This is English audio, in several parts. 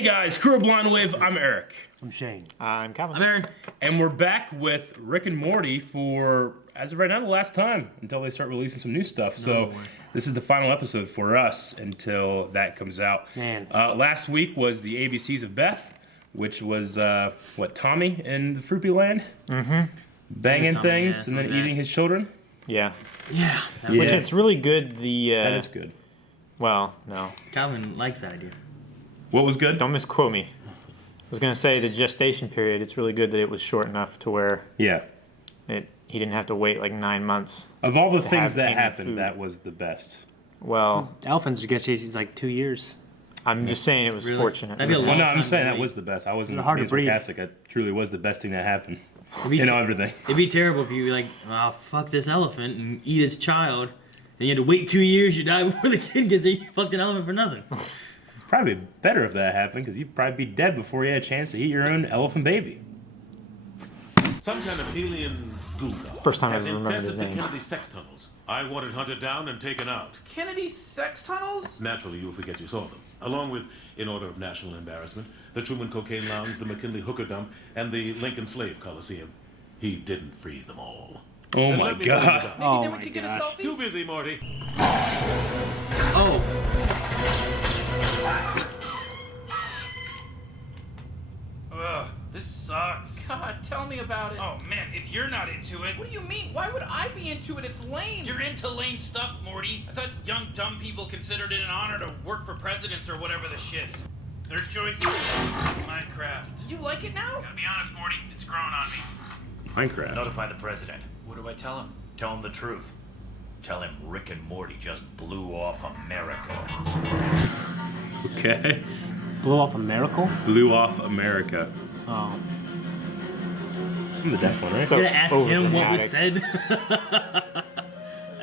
Hey guys, Crew of Blonde Wave, I'm Eric. I'm Shane. I'm Calvin. I'm Aaron. And we're back with Rick and Morty for, as of right now, the last time until they start releasing some new stuff. So this is the final episode for us until that comes out. Man. Last week was the ABCs of Beth, which was, Tommy in the Fruity Land? Mm-hmm. Banging Tommy, things yeah, and then okay. eating his children? Yeah. Which it's really good. That is good. Well, no. Calvin likes that idea. What was good? Don't misquote me. I was going to say the gestation period, it's really good that it was short enough to where Yeah. he didn't have to wait like 9 months. Of all the To things have that any happened, food. that was the best. Well, Elephants gestation like 2 years. I'm just saying it was Really? fortunate. That'd be a Well, long no, I'm time saying to that wait. was the best. I wasn't They're hard to being breed. sarcastic. That truly was the best thing that happened. It'd be, Everything. it'd be terrible if you like, oh, fuck this elephant and eat its child, and you had to wait 2 years, you die before the kid gets it. You fucked an elephant for nothing. Probably better if that happened, because you'd probably be dead before you had a chance to eat your own elephant baby. Some kind of alien goo First time I has ever remembered his infested the name. Kennedy sex tunnels. I want it hunted down and taken out. Kennedy sex tunnels? Naturally, you'll forget you saw them. Along with, in order of national embarrassment, the Truman Cocaine Lounge, the McKinley Hooker Dump, and the Lincoln Slave Coliseum. He didn't free them all. Oh Then my let me bring you god. down. Maybe Oh then we my could get a gosh. selfie? Too busy, Morty. Oh. Ugh, this sucks. God, tell me about it. Oh man, if you're not into it, What do you mean? Why would I be into it? It's lame. you're into lame stuff, Morty. I thought young dumb people considered it an honor to work for presidents or whatever the shit. Third choice, Minecraft. You like it now? Gotta be honest, Morty, it's grown on me. Minecraft. Notify the president. What do I tell him? Tell him the truth. Tell him Rick and Morty just blew off America. Okay. Blew off a miracle? Blew off America. Oh. I'm the deaf one, right? So You gotta ask him what was overdramatic. said.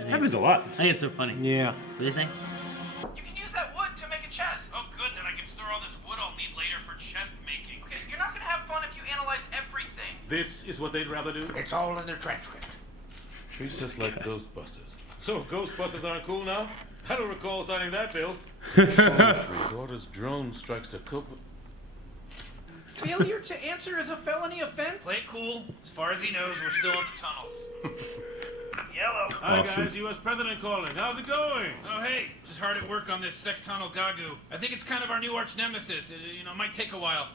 Happens a lot. I think it's so funny. Yeah. What did they say? You can use that wood to make a chest. Oh good, then I can store all this wood I'll need later for chest making. Okay, you're not gonna have fun if you analyze everything. This is what they'd rather do? It's all in the transcript. Treats us like Ghostbusters. So, Ghostbusters aren't cool now? I don't recall signing that bill. Daughter's drone strikes to cope with... Failure to answer is a felony offense? Play it cool. As far as he knows, we're still in the tunnels. Yellow. Hi Awesome. guys, U.S. President calling. How's it going? Oh hey, just hard at work on this sex tunnel Gagu. I think it's kind of our new arch nemesis. It might take a while.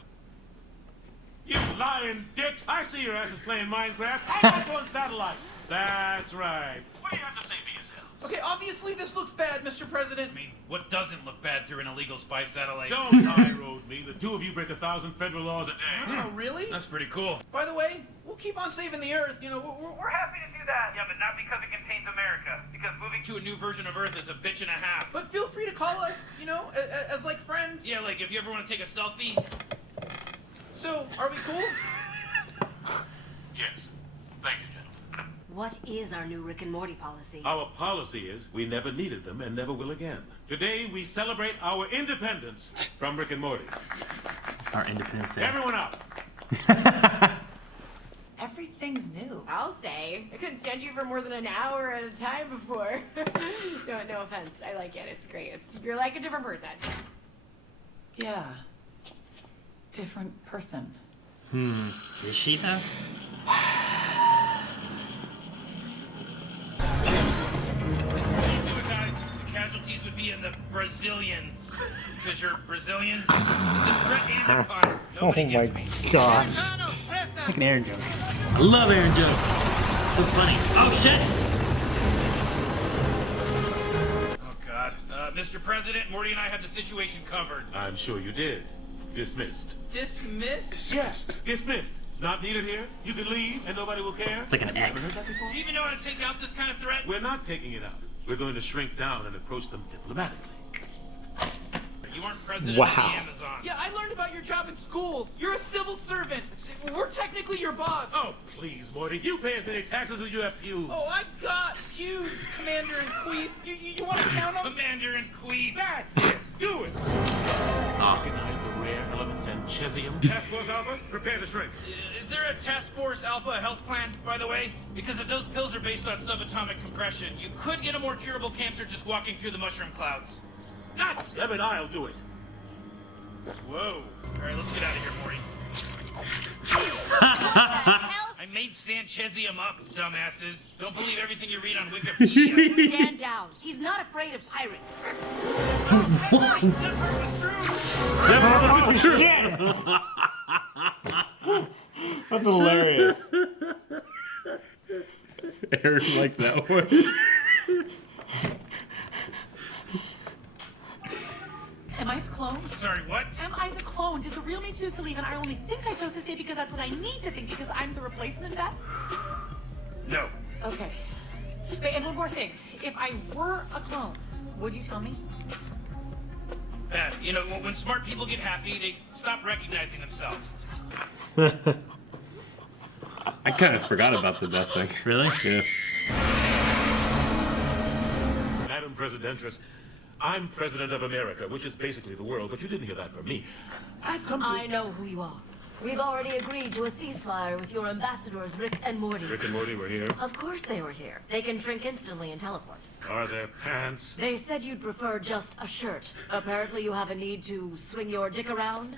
You lying dicks! I see your asses playing Minecraft. I got you on satellite. That's right. What do you have to say for yourself? Okay, obviously this looks bad, Mr. President. I mean, what doesn't look bad through an illegal spy satellite? Don't high road me. The two of you break 1,000 federal laws a day. Oh, really? That's pretty cool. By the way, we'll keep on saving the Earth. You know, we're happy to do that. Yeah, but not because it contains America. Because moving to a new version of Earth is a bitch and a half. But feel free to call us, you know, as like friends. Yeah, like if you ever want to take a selfie. So, are we cool? Yes. Thank you, gentlemen. What is our new Rick and Morty policy? Our policy is we never needed them and never will again. Today we celebrate our independence from Rick and Morty. Our Independence Day. Everyone out. Everything's new. I'll say. I couldn't stand you for more than an hour at a time before. No offense. I like it. It's great. You're like a different person. Yeah. Different person. Is she though? Do it, guys. The casualties would be in the Brazilians. Because you're Brazilian. It's a threat and a pun. Nobody gets me. God. Like an Aaron joke. I love Aaron jokes. So funny. Oh shit! Oh, God. Mr. President, Morty and I have the situation covered. I'm sure you did. Dismissed. Dismiss? Yes. Dismissed. Not needed here. You can leave and nobody will care. It's like an X. Do you even know how to take out this kind of threat? We're not taking it out. We're going to shrink down and approach them diplomatically. You aren't president Wow. of the Amazon. Yeah, I learned about your job in school. You're a civil servant. We're technically your boss. Oh, please, Morty. You pay as many taxes as you have pews. Oh, I got pews, Commander and Queef. You want to count them? Commander and Queen. That's it. Do it. Recognize the rare element Sanchezium. Task Force Alpha, prepare to shrink. Is there a Task Force Alpha health plan, by the way? Because if those pills are based on subatomic compression, you could get a more curable cancer just walking through the mushroom clouds. God damn it, I'll do it. Whoa. Alright, let's get out of here, Morty. I made Sanchezium up, dumbasses. Don't believe everything you read on Wikipedia. Stand down. He's not afraid of pirates. Morty, that part was true. That's hilarious. Aaron liked that one. Am I the clone? Sorry, what? Am I the clone? Did the real me choose to leave and I only think I chose to stay because that's what I need to think because I'm the replacement, Beth? No. Okay. Wait, and one more thing. If I were a clone, would you tell me? Beth, you know, when smart people get happy, they stop recognizing themselves. I kind of forgot about the death thing. Really? Yeah. Madam Presidentress, I'm President of America, which is basically the world, but you didn't hear that from me. I've come to... I know who you are. We've already agreed to a ceasefire with your ambassadors, Rick and Morty. Rick and Morty were here. Of course they were here. They can shrink instantly and teleport. Are there pants? They said you'd prefer just a shirt. Apparently you have a need to swing your dick around.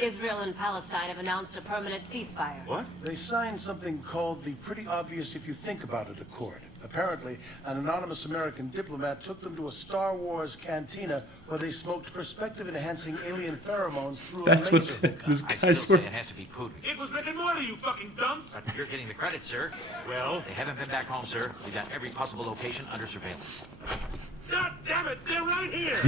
Israel and Palestine have announced a permanent ceasefire. What? They signed something called the Pretty Obvious If You Think About It Accord. Apparently, an anonymous American diplomat took them to a Star Wars cantina where they smoked perspective-enhancing alien pheromones through That's a what laser. these I guys still were. say it has to be Putin. It was Rick and Morty, you fucking dunce! But you're getting the credit, sir. Well? They haven't been back home, sir. We got every possible location under surveillance. God damn it, they're right here!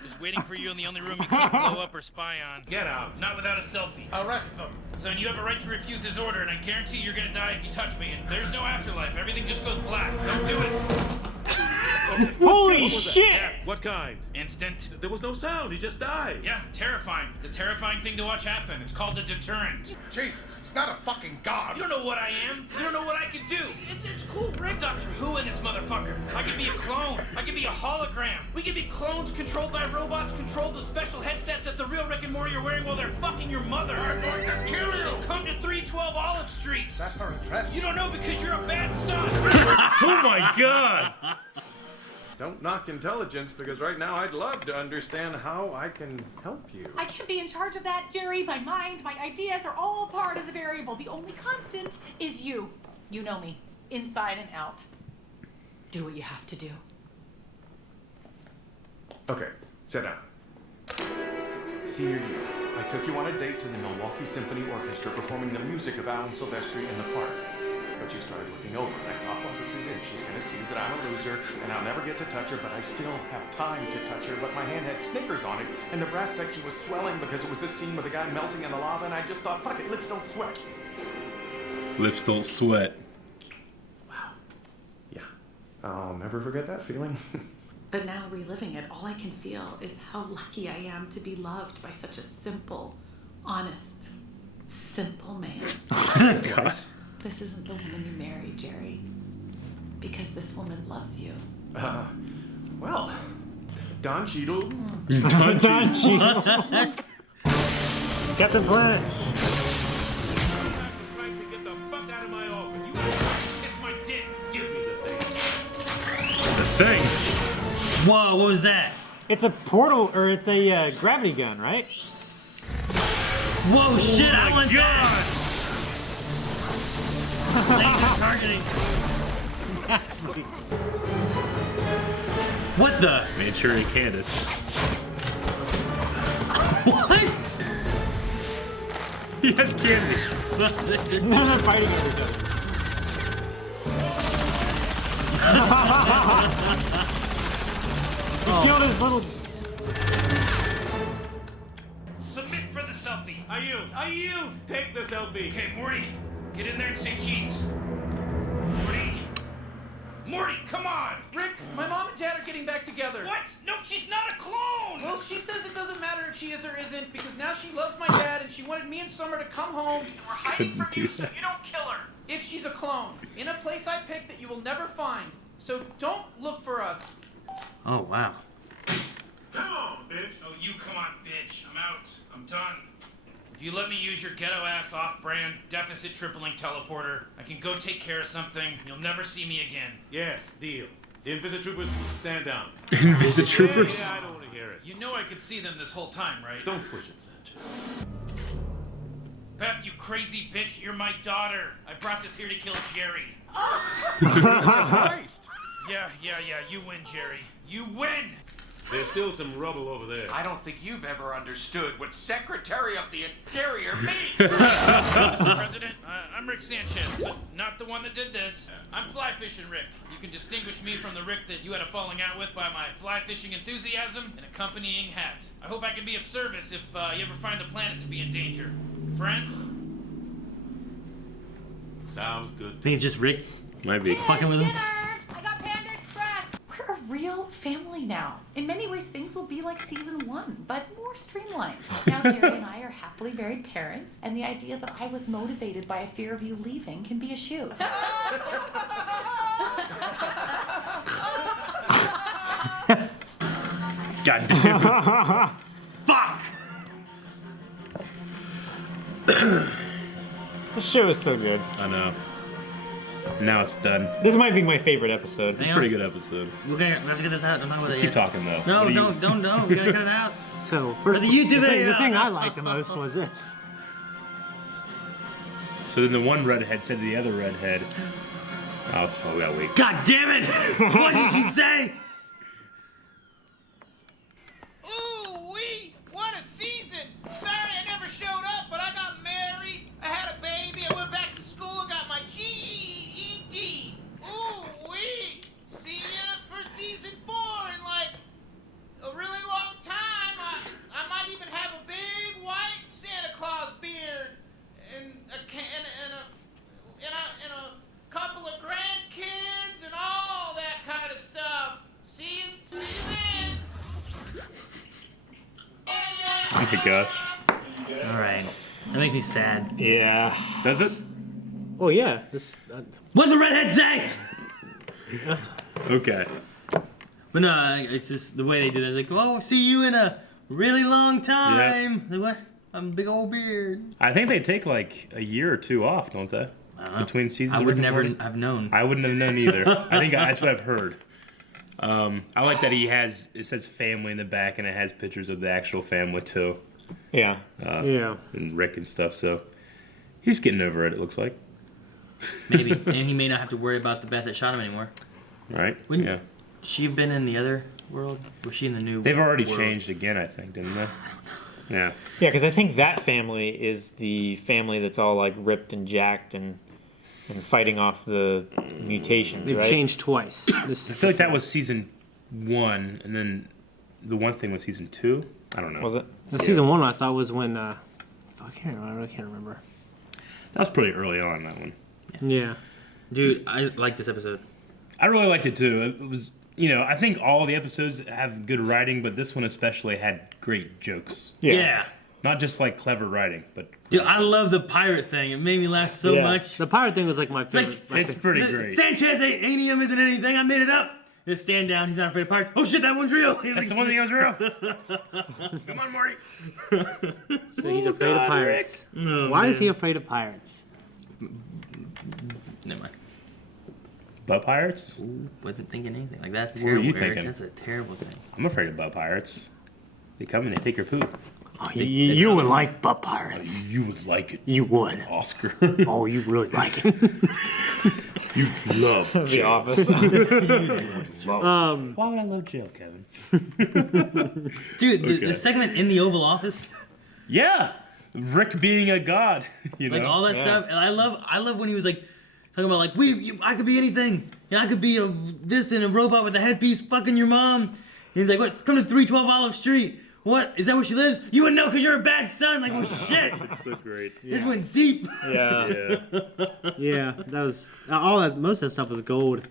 Just waiting for you in the only room you can't blow up or spy on. Get out. Not without a selfie. Arrest them. Son, you have a right to refuse his order, and I guarantee you're gonna die if you touch me, and there's no afterlife. Everything just goes black. Don't do it. Holy shit! Death. What kind? Instant. There was no sound, he just died. Yeah, terrifying. It's a terrifying thing to watch happen. It's called a deterrent. Jesus, he's not a fucking god. You don't know what I am. You don't know what I can do. It's cool, right? Doctor Who in this motherfucker. I can be a clone. I can be a hologram. We can be clones controlled by robots controlled with special headsets that the real Rick and Morty are wearing while they're fucking your mother. I'm going to kill you. Come to 312 Olive Street. Is that her address? You don't know because you're a bad son. Oh my god! Don't knock intelligence, because right now I'd love to understand how I can help you. I can't be in charge of that, Jerry. My mind, my ideas are all part of the variable. The only constant is you. You know me, inside and out. Do what you have to do. Okay, sit down. Senior year, I took you on a date to the Milwaukee Symphony Orchestra performing the music of Alan Silvestri in the park. But you started looking over, and I thought, well, this is it. She's gonna see that I'm a loser, and I'll never get to touch her, but I still have time to touch her. But my hand had Snickers on it, and the brass section was swelling because it was the scene with the guy melting in the lava, and I just thought, fuck it, lips don't sweat. Lips don't sweat. Yeah, I'll never forget that feeling. But now reliving it, all I can feel is how lucky I am to be loved by such a simple, honest, simple man. Gosh. This isn't the woman you married, Jerry. Because this woman loves you. Well, Don Cheadle. Don Cheadle. Captain Planet. Right to get the fuck out of my office. You Kiss my dick. give me the thing. The thing. Whoa, what was that? It's a portal, or it's a gravity gun, right? Whoa, shit, I want God. that. Laser targeting. What the? Manchurian Candace. What? Yes, candy. No, they're fighting each other. He killed his little... Submit for the selfie. I yield. I yield. Take the selfie. Okay, Morty, get in there and say cheese. Morty. Morty, come on. Rick, my mom and dad are getting back together. What? No, she's not a clone. Well, she says it doesn't matter if she is or isn't because now she loves my dad and she wanted me and Summer to come home. And we're hiding from you so you don't kill her. If she's a clone, in a place I picked that you will never find. So don't look for us. Oh, wow. Come on, bitch. Oh, you come on, bitch. I'm out. I'm done. If you let me use your ghetto-ass off-brand, deficit-tripling teleporter, I can go take care of something. You'll never see me again. Yes, deal. Invisit troopers, stand down. Invisit troopers? Yeah, I don't want to hear it. You know I could see them this whole time, right? Don't push it, Sanchez. Beth, you crazy bitch, you're my daughter. I brought this here to kill Jerry. Christ! Yeah, you win, Jerry. You win! There's still some rubble over there. I don't think you've ever understood what Secretary of the Interior means. Mr. President, I'm Rick Sanchez, but not the one that did this. I'm fly fishing Rick. You can distinguish me from the Rick that you had a falling out with by my fly fishing enthusiasm and accompanying hat. I hope I can be of service if you ever find the planet to be in danger. Friends? Sounds good. I think it's just Rick. Might be. Fucking with him. I got Panda Express. We're a real family now. In many ways, things will be like season 1, but more streamlined. Now, Jerry and I are happily married parents, and the idea that I was motivated by a fear of you leaving can be eschewed. God damn. Fuck! This show is so good. I know. Now it's done. This might be my favorite episode. It's a pretty good episode. Okay, we have to get this out. I'm not with Let's it keep yet. talking though. No, What do you- don't. We gotta get it out. So For first, the YouTube the video. thing I liked the most was this. So then the one redhead said to the other redhead, "Oh, we gotta wait." God damn it! What did she say? Ooh-wee! What a season! Sorry I never showed up, but I got married, I had a baby, I went back to school, got my GED. Ooh-wee! See ya for season 4 in like a really long time. I might even have a big white Santa Claus beard and a couple of grandkids and all that kind of stuff. See you then. Oh my gosh. Alright. That makes me sad. Yeah. Does it? Oh yeah. This. What'd the redhead say? Okay. But no, it's just the way they do it. It's like, oh, see you in a really long time. Like, what? I'm a big old beard. I think they take like a year or 2 off, don't they? Between seasons. I of would Rick and never Morty? have known. I wouldn't have known either. I think that's what I've heard. I like that it says family in the back and it has pictures of the actual family too. Yeah. Yeah. And Rick and stuff, so he's getting over it looks like. Maybe. And he may not have to worry about the Beth that shot him anymore. Right? Wouldn't she have been in the other world? Was she in the new They've already world? changed again, I think, didn't they? Yeah. Yeah, because I think that family is the family that's all like ripped and jacked and fighting off the mutations, They've right? changed twice. This I feel like that was season 1, and then the one thing was season 2. I don't know. Was it? The season 1 I thought was when. I really can't remember. That was pretty early on, that one. Yeah. Dude, I like this episode. I really liked it too. It was, I think all the episodes have good writing, but this one especially had great jokes. Yeah. Not just like clever writing, but Dude, I love the pirate thing. It made me laugh so much. The pirate thing was like my favorite. It's pretty great. Sanchez Anium isn't anything. I made it up. Just stand down. He's not afraid of pirates. Oh shit, that one's real. That's the one thing that was real. Come on, Morty. So he's afraid of pirates. Oh, Why is man. he afraid of pirates? Never mind. Butt pirates? Wasn't thinking anything. Like, that's What were terrible, you Eric. thinking? That's a terrible thing. I'm afraid of butt pirates. They come and they take your poop. Oh, you would like butt pirates. You would like it. You would. Oscar. Oh, you really like it. You love The jail. Office. Why would I love jail, Kevin? Dude, Okay. the segment in the Oval Office, Yeah. Rick being a god. like all that stuff, and I love when he was like talking about like I could be anything, and I could be this and a robot with a headpiece fucking your mom. And he's like, what? Come to 312 Olive Street. What? Is that where she lives? You wouldn't know because you're a bad son. Like, oh shit. It's so great. This went deep. Yeah. Yeah, that was all that. Most of that stuff was gold.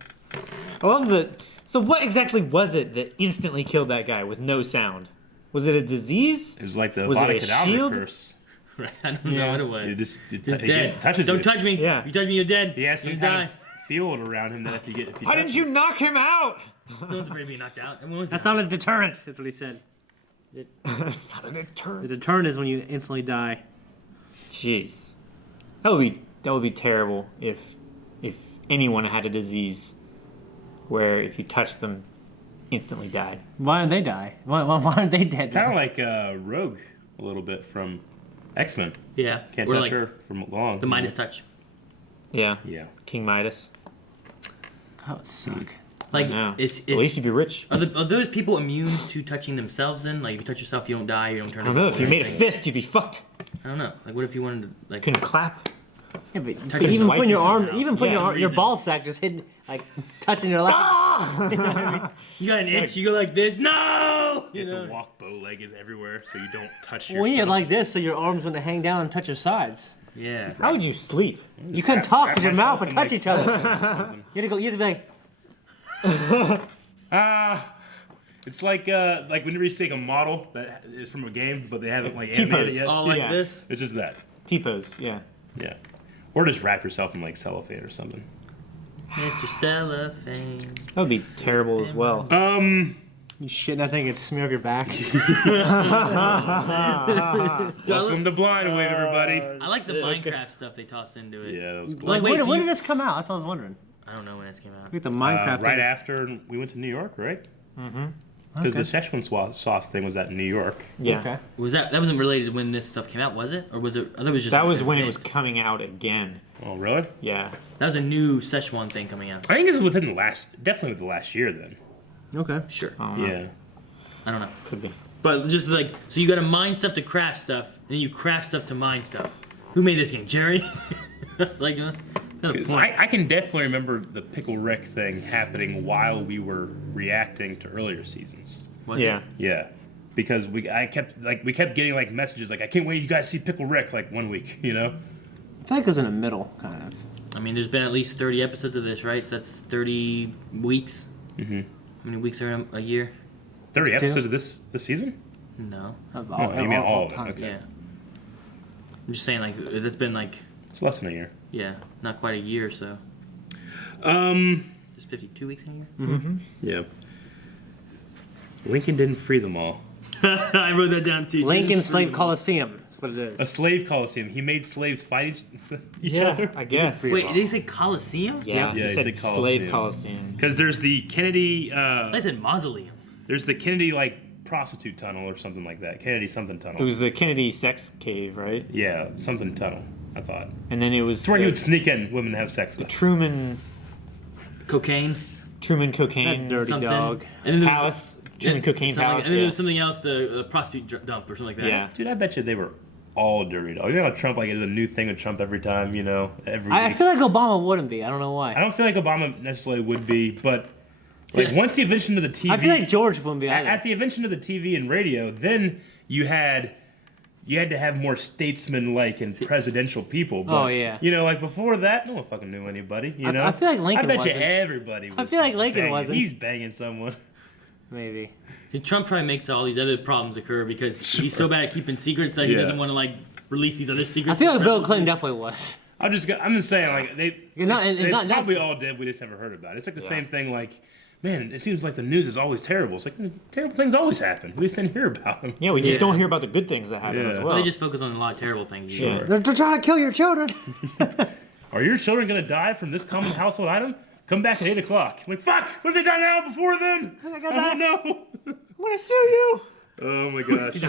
I love the. So what exactly was it that instantly killed that guy with no sound? Was it a disease? It was like the Was it Vada a Kedavra shield? curse. Right, I don't know what it was. It just dead. touches Don't you. touch me. Yeah. You touch me, you're dead. He has some you kind die. of field around him that if you Why didn't you knock him out? No one's afraid of being knocked out. Everyone's That's not a deterrent. That's what he said. That's not a deterrent. The deterrent is when you instantly die. Jeez, that would be terrible if anyone had a disease where if you touched them, instantly died. Why didn't they die? Why aren't they dead? Kind of like Rogue a little bit from X-Men. Yeah. Can't Or touch like her for long. The Midas touch. Yeah. Yeah. King Midas. That would suck. Like, At is least you'd be rich. Are those people immune to touching themselves? Then, like, if you touch yourself, you don't die. You don't turn. I don't know. into If you made a anything. fist, you'd be fucked. I don't know. Like, what if you wanted to like? Couldn't clap. Yeah, but Touch even yourself. putting your arm, Somehow. even putting Yeah, your reason. ball sack just hitting, like touching your leg. You know what I mean? You got an itch. You go like this. No. You have to walk bow-legged everywhere so you don't touch yourself. Well, yeah, like this, so your arms wouldn't hang down and touch your sides. Yeah. How would you sleep? You couldn't talk because your mouth would myself touch in, each other. something. You had to go. You had to be like. It's like whenever you take a model that is from a game, but they haven't like T-pose. animated it yet. Oh, like Yeah. this. It's just that. T-pose. Yeah. Yeah. Or just wrap yourself in like cellophane or something. Mr. Cellophane. That would be terrible as well. You shit, and I think it'd smear your back. Welcome to Blind Wave, everybody. I like the Minecraft stuff they tossed into it. Yeah, that was cool. Like, wait, so when you- did this come out? That's what I was wondering. I don't know when it came out. Look at the Minecraft. Right thing. after we went to New York, right? Mm-hmm. Because Okay. the Szechuan sauce thing was at New York. Yeah. Okay. Was that wasn't related to when this stuff came out, was it? Or was it? I thought it was just. That like was an when it event. was coming out again. Oh, really? Yeah. That was a new Szechuan thing coming out. I think it was within definitely the last year then. Okay. Sure. I don't know. Yeah. I don't know. Could be. But just like, so you got to mine stuff to craft stuff, and then you craft stuff to mine stuff. Who made this game? Jerry? Like, not a 'Cause point. I can definitely remember the Pickle Rick thing happening while we were reacting to earlier seasons. Was Yeah. it? Yeah. Because we kept getting like messages like, I can't wait you guys to see Pickle Rick like 1 week, you know? I feel like it was in the middle, kind of. I mean, there's been at least 30 episodes of this, right? So that's 30 weeks. Mm-hmm. How many weeks are in a year? 30 episodes of this season? No. Of Oh, you mean all of it? time. Okay. Yeah. I'm just saying, like, that's been like, It's less than a year. yeah, not quite a year, so. Um. There's 52 weeks in a year? Mm-hmm. Yeah. Lincoln didn't free them all. I wrote that down too. Lincoln Slave Coliseum. That's what it is. A slave coliseum. He made slaves fight each Yeah, other. I guess. Wait, did they say Coliseum? Yeah. Yeah, He he said said slave Coliseum. Coliseum. Because there's the Kennedy. I said Mausoleum. There's the Kennedy like prostitute tunnel or something like that. Kennedy something tunnel. It was the Kennedy sex cave, right? Yeah, something tunnel. I thought. And then it was It's where he the, would sneak in women to have sex the with. Truman Cocaine. cocaine That dirty something. dog. And then there's- palace. Truman cocaine something like- palace. and then Yeah. there's something else, the prostitute dump or something like that. Yeah. Dude, I bet you they were all dirty dogs. You know how Trump like is a new thing with Trump every time. You know, every I week. feel like Obama wouldn't be. I don't know I why. don't feel like Obama necessarily would be, but like once the invention of the TV, I feel like George wouldn't be either. at the invention of the TV and radio, then you had to have more statesman-like and presidential people. But, Oh, yeah. You know, like before that, no one fucking knew anybody. You know, I feel like Lincoln I bet you wasn't. everybody. Was I feel like just Lincoln banging. wasn't. He's banging someone. Maybe. See, Trump probably makes all these other problems occur because he's so bad at keeping secrets that he Yeah. doesn't want to like release these other secrets. I feel to like the Bill press. Clinton definitely was. I'm just saying, like they probably all did. We just never heard about it. It's like the same thing. Like, man, it seems like the news is always terrible. It's like terrible things always happen. We just didn't hear about them. Yeah, we just don't hear about the good things that happen Yeah. as Well, well. they just focus on a lot of terrible things. Sure. They're trying to kill your children. Are your children gonna die from this common household item? Come back at 8 o'clock. I'm like, fuck! What if they die now before then? I don't know. I'm gonna sue you. Oh my gosh.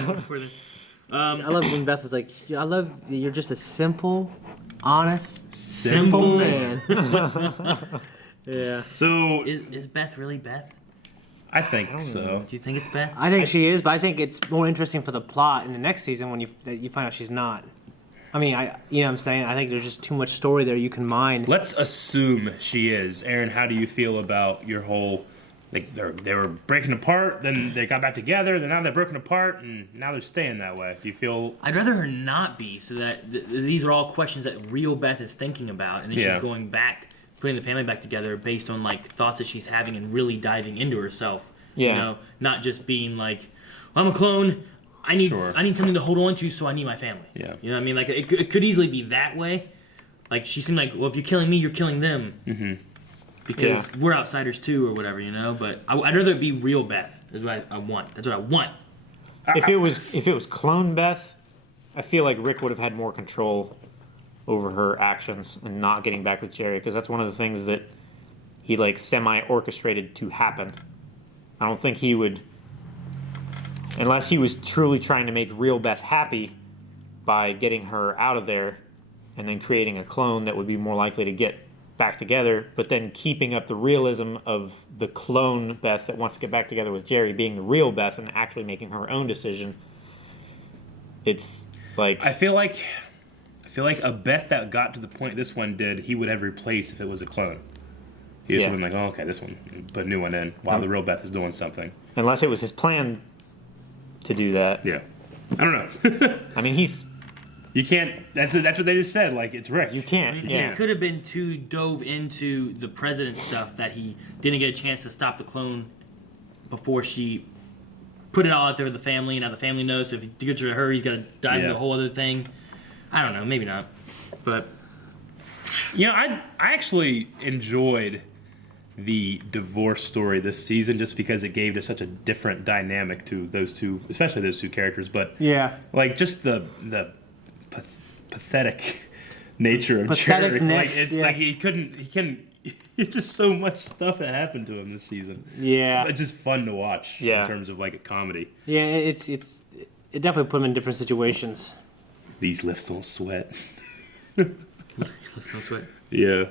I love when Beth was like, I love that you're just a simple, honest, Simple man. Yeah. So Is Beth really Beth? I think so. Do you think it's Beth? I think she is, but I think it's more interesting for the plot in the next season when you find out she's not. I mean, you know what I'm saying? I think there's just too much story there you can mine. Let's assume she is. Aaron, how do you feel about your whole? Like they were breaking apart, then they got back together, then now they're broken apart, and now they're staying that way. Do you feel? I'd rather her not be, so that these are all questions that real Beth is thinking about, and then Yeah. she's going back, putting the family back together based on like thoughts that she's having and really diving into herself. Yeah. You know, not just being like, well, I'm a clone. I need Sure. something to hold on to, so I need my family. Yeah. You know what I mean? Like it could easily be that way. Like she seemed like, well, if you're killing me, you're killing them. Mm-hmm. Because we're outsiders too, or whatever, you know. But I'd rather it be real Beth. That's what I want. That's what I want. If it was clone Beth, I feel like Rick would have had more control over her actions and not getting back with Jerry, because that's one of the things that he like semi-orchestrated to happen. I don't think he would, unless he was truly trying to make real Beth happy by getting her out of there and then creating a clone that would be more likely to get back together, but then keeping up the realism of the clone Beth that wants to get back together with Jerry being the real Beth and actually making her own decision. It's like... I feel like a Beth that got to the point this one did, he would have replaced if it was a clone. He just would have been like, oh, okay, this one, put a new one in, while the real Beth is doing something. Unless it was his plan to do that. Yeah. I don't know. I mean, he's... You can't... That's what they just said. Like, it's Rick. You can't. He could have been too dove into the president stuff that he didn't get a chance to stop the clone before she put it all out there with the family, and now the family knows. So if he gets rid of her, he's got to dive into a whole other thing. I don't know. Maybe not. But... You know, I actually enjoyed the divorce story this season just because it gave us such a different dynamic to those two, especially those two characters. But yeah, like just the pathetic nature of Jared. Like, it's like he couldn't. It's just so much stuff that happened to him this season. Yeah, it's just fun to watch. Yeah. In terms of like a comedy. Yeah, it definitely put him in different situations. These lips don't sweat. Lips don't sweat. Yeah.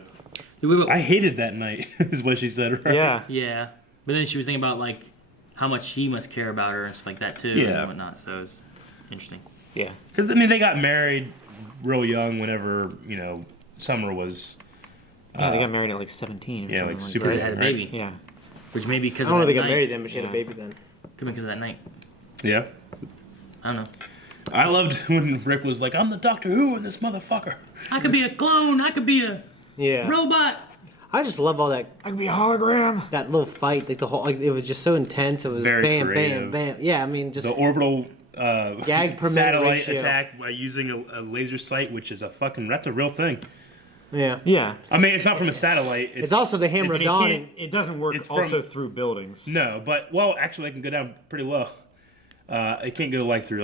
I hated that night, is what she said, right? Yeah. Yeah. But then she was thinking about, like, how much he must care about her and stuff like that, too, and whatnot. So it's interesting. Yeah. Because, I mean, they got married real young whenever, Summer was... Yeah, they got married at, like, 17. Yeah, like, super They young, had a right? baby. Yeah. Which may be because I don't know if they got married then, but she had a baby then. Could be because of that night. Yeah. I don't know. I loved when Rick was like, I'm the Doctor Who in this motherfucker. I could be a clone. I could be a robot. I just love all that. I could be a hologram. That little fight, like the whole, like it was just so intense. It was Very bam, creative. bam, bam. Yeah, I mean, just the orbital gag per minute satellite ratio. attack by using a laser sight, which is that's a real thing. Yeah. Yeah. I mean, it's not from a satellite. It's also the hammer of dawn. It doesn't work also through buildings. No, but actually, it can go down pretty low. It can't go like through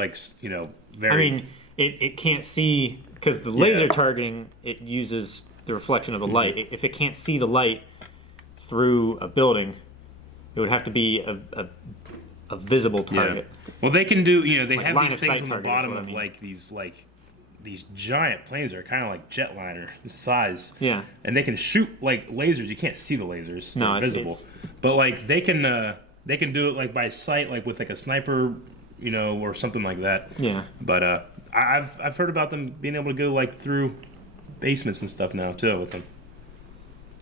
very. I mean, it can't see because the laser targeting it uses the reflection of the light. If it can't see the light through a building, it would have to be a visible target. Yeah. Well, they can do. They Like have line these of things sight on the target is bottom what I of mean. these giant planes that are kind of like jetliner size. Yeah. And they can shoot like lasers. You can't see the lasers. No, They're it's visible. But like they can do it like by sight, like with like a sniper, or something like that. Yeah. But I've heard about them being able to go like through basements and stuff now too with them.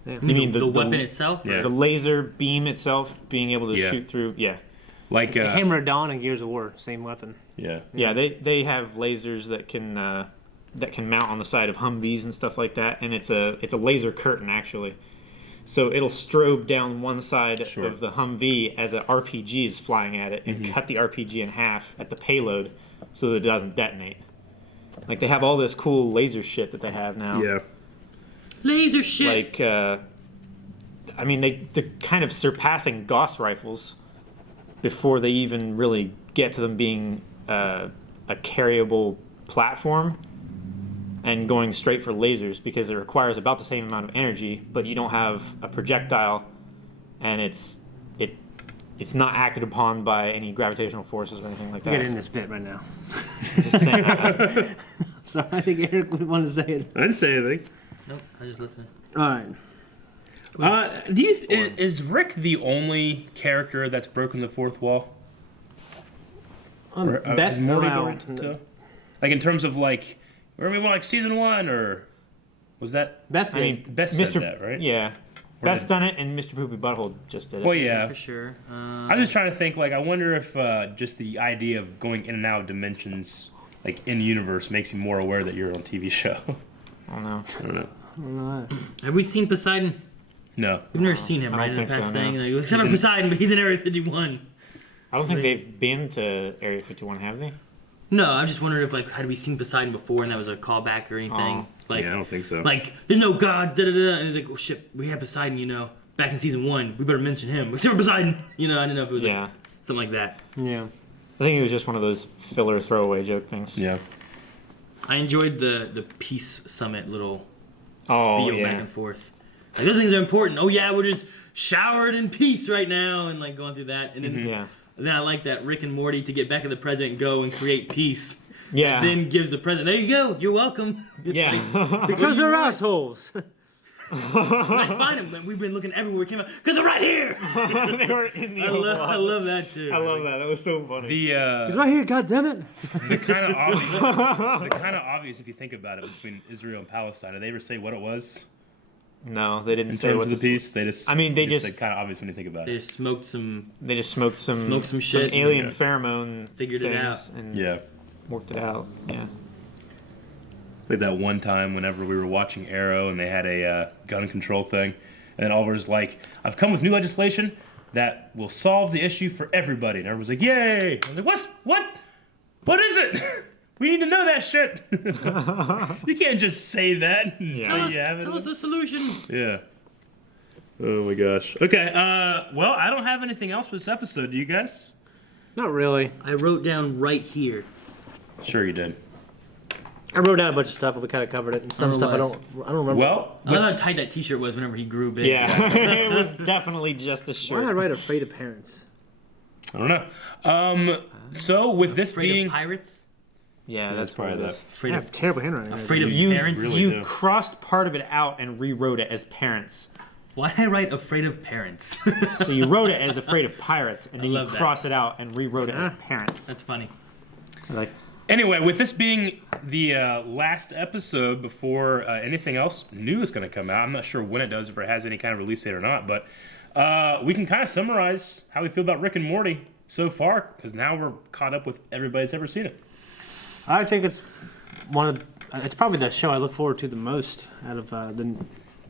Yeah. You mean the weapon itself? Yeah. The laser beam itself being able to shoot through? Yeah. Like the hammer of dawn and Gears of War, same weapon. Yeah. Yeah, they have lasers that can mount on the side of Humvees and stuff like that, and it's a laser curtain actually. So it'll strobe down one side of the Humvee as an RPG is flying at it and cut the RPG in half at the payload so that it doesn't detonate. Like they have all this cool laser shit that they have now. Yeah. Laser shit. Like, I mean, they're kind of surpassing Gauss rifles before they even really get to them being a carryable platform and going straight for lasers because it requires about the same amount of energy, but you don't have a projectile, and it's not acted upon by any gravitational forces or anything like that. Get in this bit right now. Just saying. Sorry, I think Eric would want to say it. I didn't say anything. Nope, I was just listening. All right. Is Rick the only character that's broken the fourth wall? Beth is Morty allowed the too? Like in terms of like, remember like season 1 or was that Beth? I mean, Beth said that, right? Yeah. Beth's done it, and Mr. Poopy Butthole just did it. Well, yeah. For sure. I'm just trying to think. Like, I wonder if just the idea of going in and out of dimensions, like in universe, makes you more aware that you're on a TV show. I don't know. Have we seen Poseidon? No. We've never seen him, I right? don't In the think past so, no. thing. Like, except for Poseidon, but he's in Area 51. I don't think they've been to Area 51, have they? No, I'm just wondering if like had we seen Poseidon before and that was a callback or anything. Like, yeah, I don't think so. Like, there's no gods, da da da. And he's like, oh shit, we had Poseidon, back in season 1. We better mention him. Except for Poseidon. I didn't know if it was like, something like that. Yeah. I think it was just one of those filler throwaway joke things. Yeah. I enjoyed the peace summit little Oh, spiel yeah. back and forth. Like those things are important. Oh yeah, we're just showered in peace right now, and like going through that. And then Yeah. and then I like that Rick and Morty to get back at the president go and create peace. Yeah. And then gives the president, there you go, you're welcome. It's Yeah. like, Because they're assholes. I find them, we've been looking everywhere we came out. Because they're right here. They were in the I Oval love Office. that too. I love that. That was so funny. He's right here, goddammit. The kind of obvious if you think about it between Israel and Palestine. Did they ever say what it was No, they didn't in say terms what of the this- piece? They just. I mean, they just just- said kind of obvious when you think about They it. just smoked some. They just smoked some shit. alien Yeah. pheromone. Figured it things out. And Yeah. worked it out. Yeah. Like that one time whenever we were watching Arrow and they had a gun control thing, and Oliver's like, "I've come with new legislation that will solve the issue for everybody," and everyone's like, "Yay!" I was like, What is it? We need to know that shit. You can't just say that and Yeah. say you have it. Tell us the solution. Yeah. Oh my gosh. Okay. Well, I don't have anything else for this episode. Do you guys? Not really. I wrote down right here. Sure, you did. I wrote down a bunch of stuff, but we kind of covered it. And some stuff I don't remember. Well, I love how tight that T-shirt was whenever he grew big. Yeah. It was definitely just a Why shirt. did I write afraid of parents? I don't know. So with this Afraid being of pirates. Yeah, that's that's probably probably that. I Afraid have of terrible handwriting. afraid of You parents. really you do. crossed part of it out and rewrote it as parents. Why did I write afraid of parents? So you wrote it as afraid of pirates, and then you love that. crossed it out and rewrote it as parents. That's funny. Like, Anyway, with this being the last episode before anything else new is going to come out, I'm not sure when it does, if it has any kind of release date or not, but we can kind of summarize how we feel about Rick and Morty so far, because now we're caught up with everybody that's ever seen it. I think it's it's probably the show I look forward to the most out of the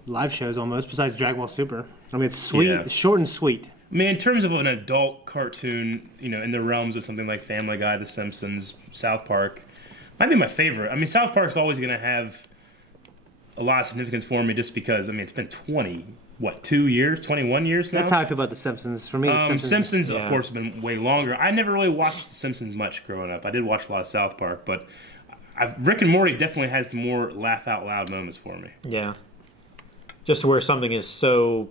live shows almost, besides Dragon Ball Super. I mean, it's sweet, Yeah. it's short and sweet. I mean, in terms of an adult cartoon, in the realms of something like Family Guy, The Simpsons, South Park, might be my favorite. I mean, South Park's always going to have a lot of significance for me just because, it's been 21 years now? That's how I feel about The Simpsons. For me, The Simpsons, of yeah. course, have been way longer. I never really watched The Simpsons much growing up. I did watch a lot of South Park, but Rick and Morty definitely has the more laugh out loud moments for me. yeah. Just where something is so...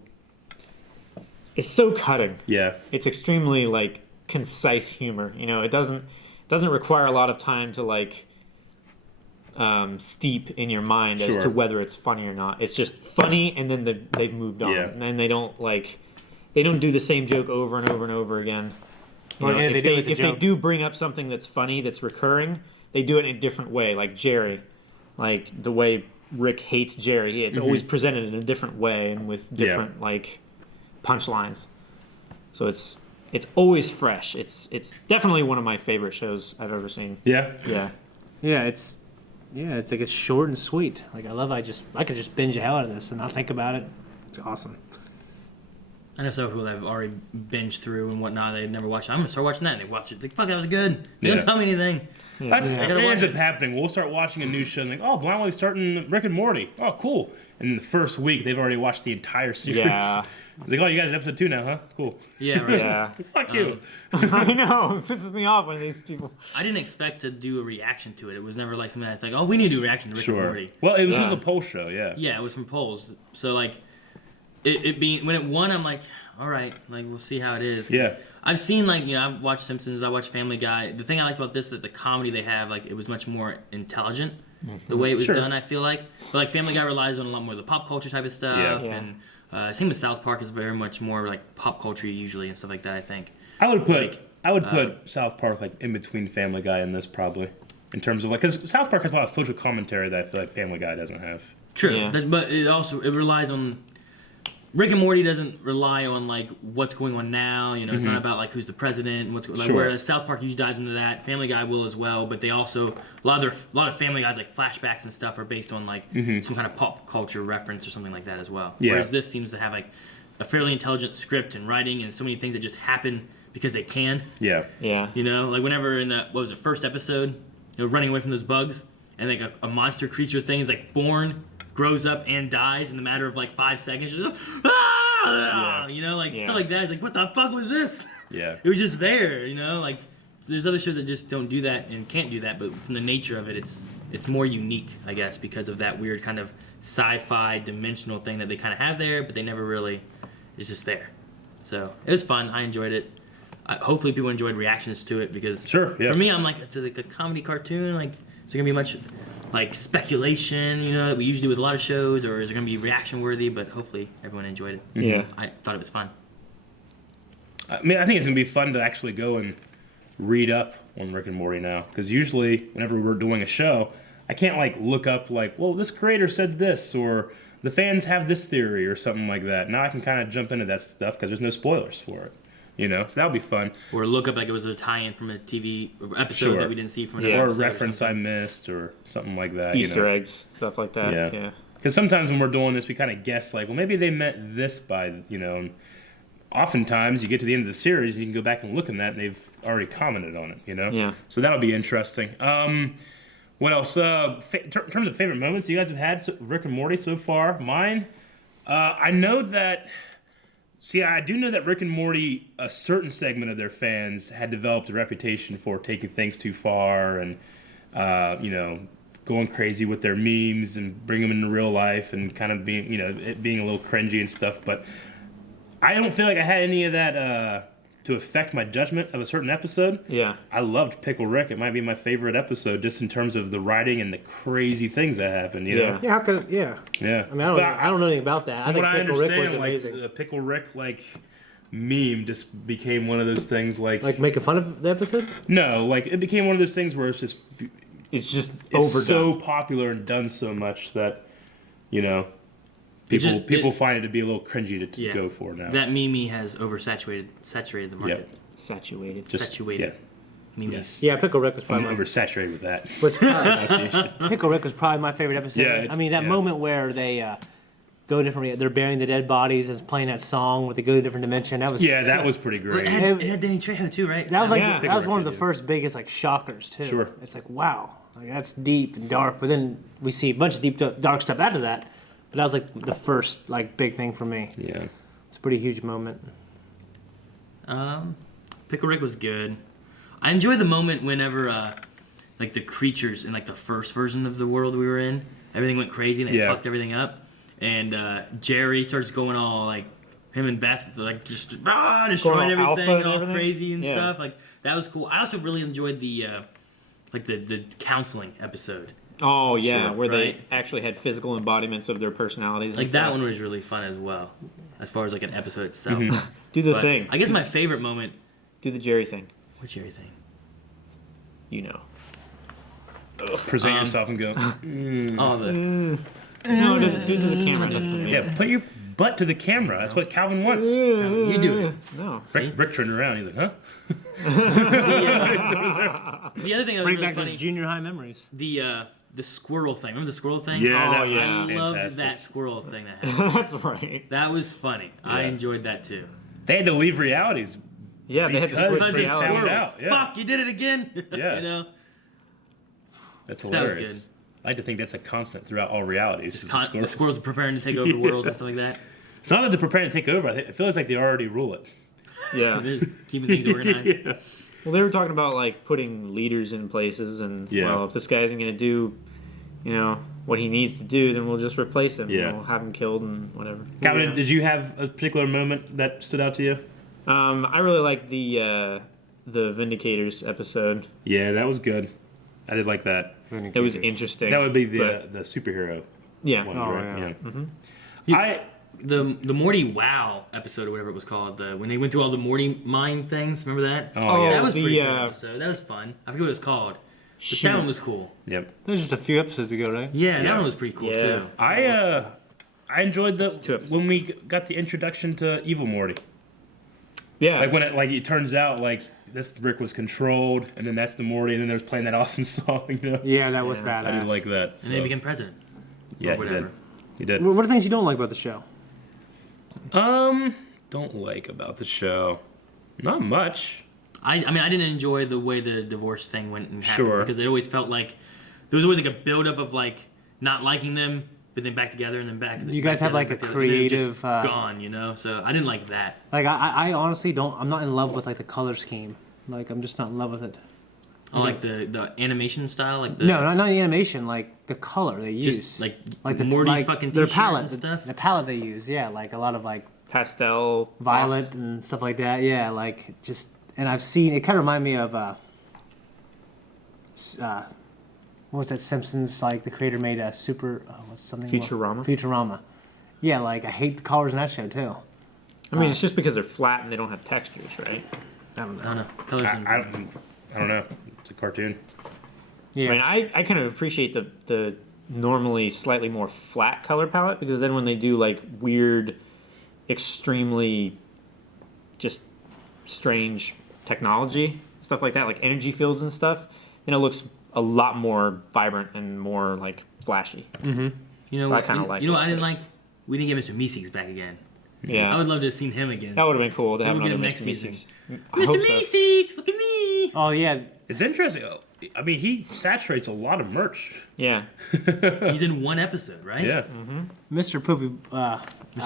It's so cutting. Yeah. It's extremely, like, concise humor. It doesn't require a lot of time to, like, steep in your mind as Sure. to whether it's funny or not. It's just funny, and then they've moved on. Yeah. And then they don't do the same joke over and over and over again. Well, yeah, If they do, it's a they joke. do bring up something that's funny, that's recurring, they do it in a different way, like Jerry. Like, the way Rick hates Jerry. It's always presented in a different way and with different, like, punchlines. So it's always fresh. It's definitely one of my favorite shows I've ever seen. Yeah? Yeah. Yeah, it's like it's short and sweet. Like I could just binge the hell out of this and not think about it. It's awesome. I know some people that have already binged through and whatnot. They've never watched it. I'm gonna start watching that. And they watch it. Like, fuck, that was good. They Yeah. don't tell me anything. That's, I It gotta ends watch up happening. We'll start watching a new show and like, oh, blindly starting Rick and Morty. Oh, cool. And in the first week, they've already watched the entire series. Yeah. It's like, oh, you guys are episode 2 now, huh? Cool. Yeah, right. Yeah. Fuck you. I know. It pisses me off when these people... I didn't expect to do a reaction to it. It was never like something that's like, oh, we need to do a reaction to Rick and Sure. Morty. Well, it was just a poll show, yeah. Yeah, it was from polls. So like, it being when it won, I'm like, all right, like we'll see how it is. 'Cause Yeah. I've seen I've watched Simpsons, I watched Family Guy. The thing I like about this is that the comedy they have, like, it was much more intelligent. The way it was Sure. done, I feel like. But like Family Guy relies on a lot more of the pop culture type of stuff, Yeah. and same with South Park is very much more like pop culture usually and stuff like that. I think. I would put South Park like in between Family Guy and this probably, in terms of like, because South Park has a lot of social commentary that I feel like Family Guy doesn't have. True, Yeah. but it relies on. Rick and Morty doesn't rely on like what's going on now. It's not about like who's the president and what's like. Sure. Whereas South Park usually dives into that. Family Guy will as well, but they also a lot of Family Guys like flashbacks and stuff are based on like some kind of pop culture reference or something like that as well. Yeah. Whereas this seems to have like a fairly intelligent script and writing and so many things that just happen because they can. Yeah. Yeah. Like whenever in the first episode, running away from those bugs and like a monster creature thing is like born, grows up and dies in the matter of like 5 seconds. Just, ah! Stuff like that. It's like, what the fuck was this? Yeah. It was just there, like there's other shows that just don't do that and can't do that, but from the nature of it, it's it's more unique, I guess, because of that weird kind of sci-fi dimensional thing that they kind of have there, but they never really. It's just there. So it was fun. I enjoyed it. Hopefully, people enjoyed reactions to it because for me, I'm like it's like a comedy cartoon. Like, is there gonna be much like speculation, that we usually do with a lot of shows, or is it gonna be reaction worthy? But hopefully, everyone enjoyed it. Yeah, I thought it was fun. I mean, I think it's gonna be fun to actually go and read up on Rick and Morty now, because usually whenever we're doing a show, I can't like look up like, well, this creator said this, or the fans have this theory, or something like that. Now I can kind of jump into that stuff because there's no spoilers for it, so that'll be fun. Or look up like it was a tie-in from a TV episode that we didn't see from another or a episode reference I missed, or something like that. Easter eggs, stuff like that. Yeah. Because sometimes when we're doing this, we kind of guess like, well, maybe they meant this by, and oftentimes you get to the end of the series and you can go back and look at that and they've already commented on it, Yeah. So that'll be interesting. What else? In terms of favorite moments you guys have had Rick and Morty so far, mine, I know that. See, I do know that Rick and Morty, a certain segment of their fans, had developed a reputation for taking things too far and, going crazy with their memes and bringing them into real life and kind of being, it being a little cringy and stuff. But I don't feel like I had any of that to affect my judgment of a certain episode. Yeah. I loved Pickle Rick. It might be my favorite episode just in terms of the writing and the crazy things that happened, know? Yeah, how could it, yeah. Yeah. I mean, I don't know anything about that. I think Pickle Rick was amazing. The Pickle Rick, meme just became one of those things Like making fun of the episode? No, it became one of those things where it's just overdone. So popular and done so much that, people find it to be a little cringy to go for now. That meme has saturated the market. Yep. Saturated. Saturated. Yeah. Yes. Yeah, Pickle Rick was probably oversaturated with that. Pickle Rick was probably my favorite episode. Yeah, I mean, that moment where they go different. They're burying the dead bodies and playing that song with the go to different dimension. That was that was pretty great. It had Danny Trejo too, right? That was that was one of the first biggest shockers too. Sure. It's like wow, that's deep and dark. But then we see a bunch of deep dark stuff after that. But that was the first big thing for me. Yeah, it's a pretty huge moment. Pickle Rick was good. I enjoyed the moment whenever the creatures in the first version of the world we were in, everything went crazy and they fucked everything up. And Jerry starts going all him and Beth just destroying everything and all crazy and stuff. That was cool. I also really enjoyed the counseling episode. Oh yeah, where they actually had physical embodiments of their personalities. And that one was really fun as well, as far as an episode itself. Mm-hmm. Do the thing. I guess my favorite moment. Do the Jerry thing. What Jerry thing? Present yourself and go. No, do it to the camera. Yeah, put your butt to the camera. That's what Calvin wants. You do it. No. Rick turned around. He's like, huh? The other thing that was Bring really back funny, those junior high memories. The squirrel thing. Remember the squirrel thing? Yeah, I fantastic. loved that squirrel thing that happened. That's right. That was funny. Yeah. I enjoyed that too. They had to leave realities. Yeah, they had to switch realities. Out. Yeah. Fuck, you did it again. Yeah. That's hilarious. I like to think that's a constant throughout all realities. The squirrels are preparing to take over worlds and stuff like that. It's not that they're preparing to take over. It feels like they already rule it. Yeah. It is. Keeping things organized. Well, they were talking about putting leaders in places, and if this guy isn't going to do, what he needs to do, then we'll just replace him. Yeah. We'll have him killed and whatever. Calvin, did you have a particular moment that stood out to you? I really liked the Vindicators episode. Yeah, that was good. I did like that. It was interesting. That would be the superhero. Yeah. One, right? Mm-hmm. The Morty Wow episode or whatever it was called, when they went through all the Morty mind things, remember that? Oh, yeah. That was pretty good episode. That was fun. I forget what it was called. But that one was cool. Yep. That was just a few episodes ago, right? Yeah, that one was pretty cool too. I enjoyed when we got the introduction to Evil Morty. Yeah. When it turns out this Rick was controlled, and then that's the Morty, and then they was playing that awesome song. Yeah, that was badass. I did like that. And then he became president. Yeah, or whatever. He did. What are things you don't like about the show? Don't like about the show. Not much. I mean, I didn't enjoy the way the divorce thing went and happened. Sure. Because it always felt like there was always a buildup of not liking them, but then back together and then back. You guys have a creative gone, so I didn't like that. I honestly don't. I'm not in love with the color scheme. I'm just not in love with it. Oh, like the animation style, like the No, not the animation. Like the color they use. just like the Morty's fucking their t-shirt palette and stuff. The palette they use. Yeah, like a lot of like Pastel, violet and stuff like that. Yeah, like just and I've seen it. Kind of remind me of what was that Simpsons? Like the creator made a super what's something Futurama? Futurama. Yeah, like I hate the colors in that show too. I mean, it's just because they're flat and they don't have textures, right? I don't know. I don't know. Colors I don't know. It's a cartoon. Yeah. I mean, I kind of appreciate the normally slightly more flat color palette because then when they do like weird, extremely just strange technology, stuff like that, like energy fields and stuff, then it looks a lot more vibrant and more like flashy. Mm-hmm. You know So what? I kind of like. You know it. what I didn't like? We didn't get Mr. Meeseeks back again. Yeah, I would love to have seen him again. that would have been cool to have Maybe we'll another get him Mr. next season. Meeseeks. I Mr. hope so. Meeseeks, look at me. Oh yeah. It's interesting. I mean, he saturates a lot of merch. Yeah. He's in one episode, right? Yeah. Mr. Poopy. Mr.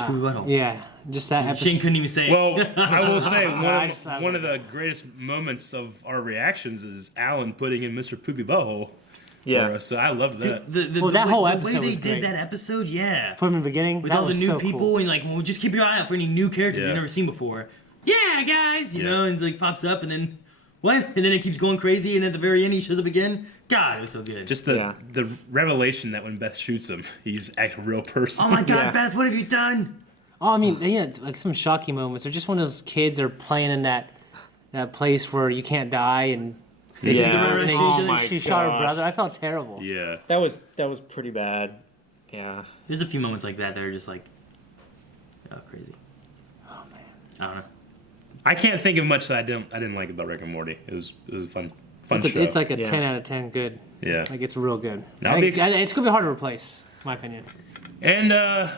Poopy Butthole. Yeah, just that episode. Shane couldn't even say it. Well, I will say I one of the greatest moments of our reactions is Alan putting in Mr. Poopy Butthole. Yeah. For us, so I love that. That whole the episode way they was did great. that episode, yeah. Put him in the beginning. With that all the was new so people, cool. and like, well, just keep your eye out for any new characters Yeah. you've never seen before. Yeah, guys, you know, and it's like pops up, and then what? And then it keeps going crazy, and at the very end, he shows up again. God, it was so good. Just the revelation that when Beth shoots him, he's a real person. Oh my God, Beth, what have you done? Oh, I mean, yeah, like some shocking moments. Or just when those kids are playing in that place where you can't die, and Yeah. Oh and my she shot her gosh. brother. I felt terrible. Yeah. That was pretty bad. Yeah. There's a few moments like that that are just like, crazy. Oh man. I don't know. I can't think of much that I didn't like about Rick and Morty. It was a fun show. It's like a 10 out of 10 good. Yeah. Like it's real good. Now I think it's gonna be hard to replace, in my opinion. And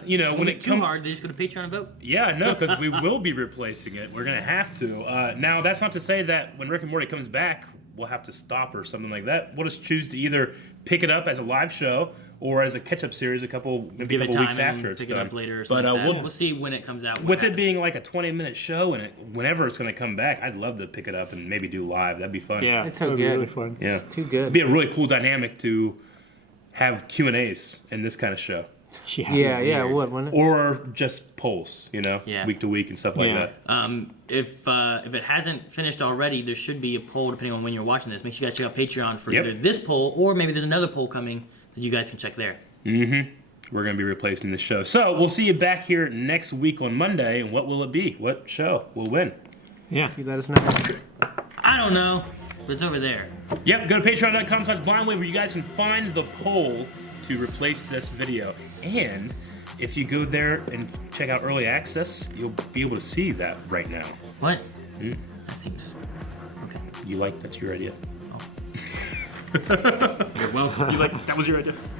you know, when it too hard, they just go to Patreon and vote. Yeah, no, because we will be replacing it. We're gonna have to. Now, that's not to say that when Rick and Morty comes back, we'll have to stop or something like that. We'll just choose to either pick it up as a live show or as a catch-up series Give it couple time weeks after and it's pick done. it up later or But something like that. we'll We'll see when it comes out. with it being like a 20-minute show and whenever it's gonna come back, I'd love to pick it up and maybe do live. That'd be fun. Yeah. It's so that'd be good. really fun. Yeah. It's too good. It'd be a really cool dynamic to have Q&As in this kind of show. Yeah, it would, wouldn't it? Or just polls, Yeah. week to week and stuff like that. If it hasn't finished already, there should be a poll depending on when you're watching this. Make sure you guys check out Patreon for Yep. either this poll or maybe there's another poll coming that you guys can check there. Mm-hmm. We're going to be replacing this show. So we'll see you back here next week on Monday. And what will it be? What show will win? Yeah. You let us know. I don't know, but it's over there. Yep, go to patreon.com/blindwave where you guys can find the poll to replace this video. And if you go there and check out early access, you'll be able to see that right now. What? That seems okay. You like that's your idea? Oh. Well, You like that was your idea?